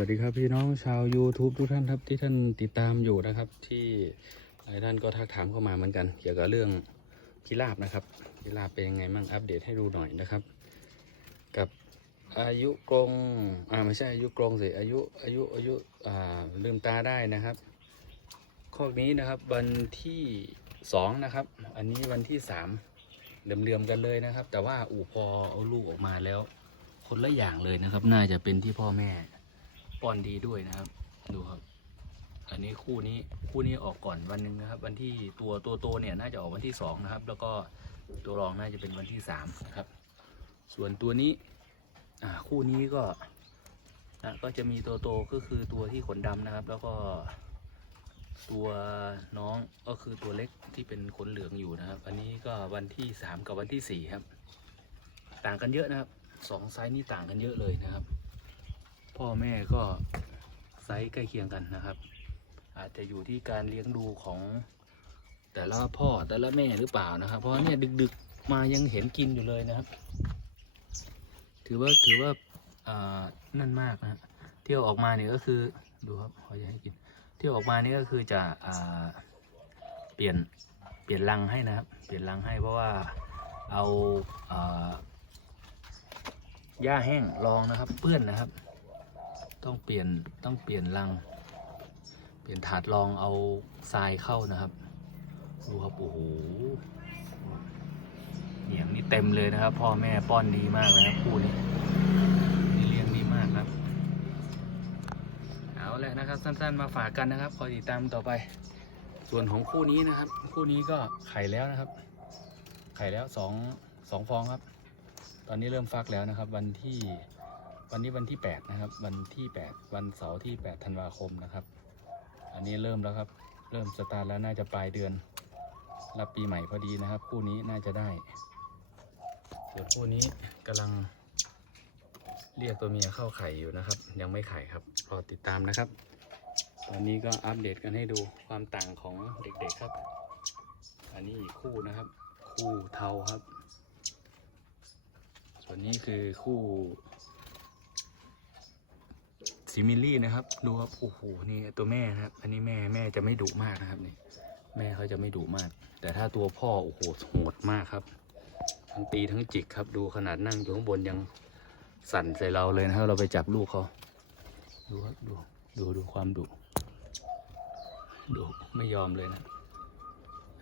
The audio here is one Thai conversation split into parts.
วัสดีครับพี่น้องชาว YouTube ทุกท่านครับที่ท่านติดตามอยู่นะครับ ที่หลายท่านก็ทักถามเข้ามาเหมือนกัน เกี่ยวกับเรื่องพิราบนะครับพิราบเป็นยังไงมั่งอัปเดตให้ดูหน่อยนะครับ กับอายุกรงอ่าไม่ใช่อายุกรงสิอายุอายุอายุอ่าลืมตาได้นะครับข้อนี้นะครับวันที่สองนะครับ อันนี้วันที่สามเลื่อมๆกันเลยนะครับ แต่ว่าอูพอเอาลูกออกมาแล้ว คนละอย่างเลยนะครับ น่าจะเป็นที่พ่อแม่ ป้อนดีด้วยนะครับ ดูครับ อันนี้คู่นี้คู่นี้ออกก่อนวันหนึ่งนะครับ วันที่ตัวตัวโตเนี่ยน่าจะออกวันที่สองนะครับ แล้วก็ตัวรองน่าจะเป็นวันที่สามนะครับ ส่วนตัวนี้อ่าคู่นี้ก็นะก็จะมีตัวโตก็คือตัวที่ขนดำนะครับ แล้วก็ตัวน้องก็คือตัวเล็กที่เป็นขนเหลืองอยู่นะครับ อันนี้ก็วันที่สามกับวันที่สี่ครับ ต่างกันเยอะนะครับสองไซส์นี่ต่างกันเยอะเลยนะครับ พ่อแม่ก็ไซส์ใกล้เคียงกันนะครับ อาจจะอยู่ที่การเลี้ยงดูของแต่ละพ่อแต่ละแม่หรือเปล่านะครับ เพราะเนี่ยดึกๆมายังเห็นกินอยู่เลยนะครับ ถือว่าถือว่าอ่านั่นมากนะเที่ยวออกมาเนี่ยก็คือดูครับเขอจะให้กิน เที่ยวออกมานี่ก็คือจะอ่าเปลี่ยนเปลี่ยนรังให้นะครับ เปลี่ยนรังให้เพราะว่าเอาอ่าหญ้าแห้งรองนะครับ เปื้อนนะครับ ต้องเปลี่ยนต้องเปลี่ยนรัง เปลี่ยนถาดรองเอาทรายเข้านะครับ ดูครับโอ้โหเหนียงนี่เต็มเลยนะครับ พ่อแม่ป้อนดีมากเลยครับคู่นี้นี่เลี้ยงดีมากครับ เอาแหละนะครับ สั้นๆมาฝากกันนะครับ คอยติดตามต่อไป ส่วนของคู่นี้นะครับ คู่นี้ก็ไข่แล้วนะครับ ไข่แล้วสองสองฟองครับ ตอนนี้เริ่มฟักแล้วนะครับ วันที่ วันนี้วันที่ 8 นะครับ วันที่ 8 วันเสาร์ที่ 8 ธันวาคมนะครับ อันนี้เริ่มแล้วครับ เริ่มสตาร์ทแล้วน่าจะปลายเดือน รับปีใหม่พอดีนะครับ คู่นี้น่าจะได้ส่วนคู่นี้กำลังเรียกตัวเมียเข้าไข่อยู่นะครับ ยังไม่ไข่ครับรอติดตามนะครับ ตอนนี้ก็อัปเดตกันให้ดูความต่างของเด็กๆครับ อันนี้อีกคู่นะครับ คู่เทาครับ ส่วนนี้คือคู่ ซิมิลลี่นะครับดูครับโอ้โหนี่ตัวแม่นะครับ อันนี้แม่แม่จะไม่ดุมากนะครับนี่แม่เขาจะไม่ดุมาก แต่ถ้าตัวพ่อโอ้โหโหดมากครับ ทั้งตีทั้งจิกครับ ดูขนาดนั่งอยู่ข้างบนยังสั่นใส่เราเลยนะครับเราไปจับลูกเขาดูครับดูดูดูความดุดูไม่ยอมเลยนะ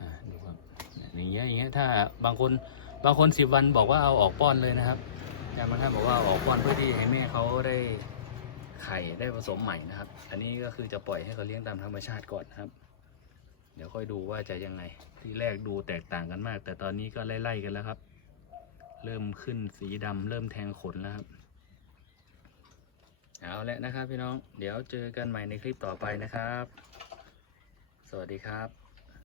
อ่าดูครับอย่างเงี้ยอย่างเงี้ยถ้าบางคนบางคนสิบวันบอกว่าเอาออกป้อนเลยนะครับอาจารย์บางท่านบอกว่าออกป้อนเพื่อที่ให้แม่เขาได้ ไข่ได้ผสมใหม่นะครับ อันนี้ก็คือจะปล่อยให้เขาเลี้ยงตามธรรมชาติก่อนนะครับ เดี๋ยวค่อยดูว่าจะยังไง ที่แรกดูแตกต่างกันมาก แต่ตอนนี้ก็ไล่ๆกันแล้วครับ เริ่มขึ้นสีดำเริ่มแทงขนแล้วครับ เอาละนะครับพี่น้อง เดี๋ยวเจอกันใหม่ในคลิปต่อไปนะครับ สวัสดีครับ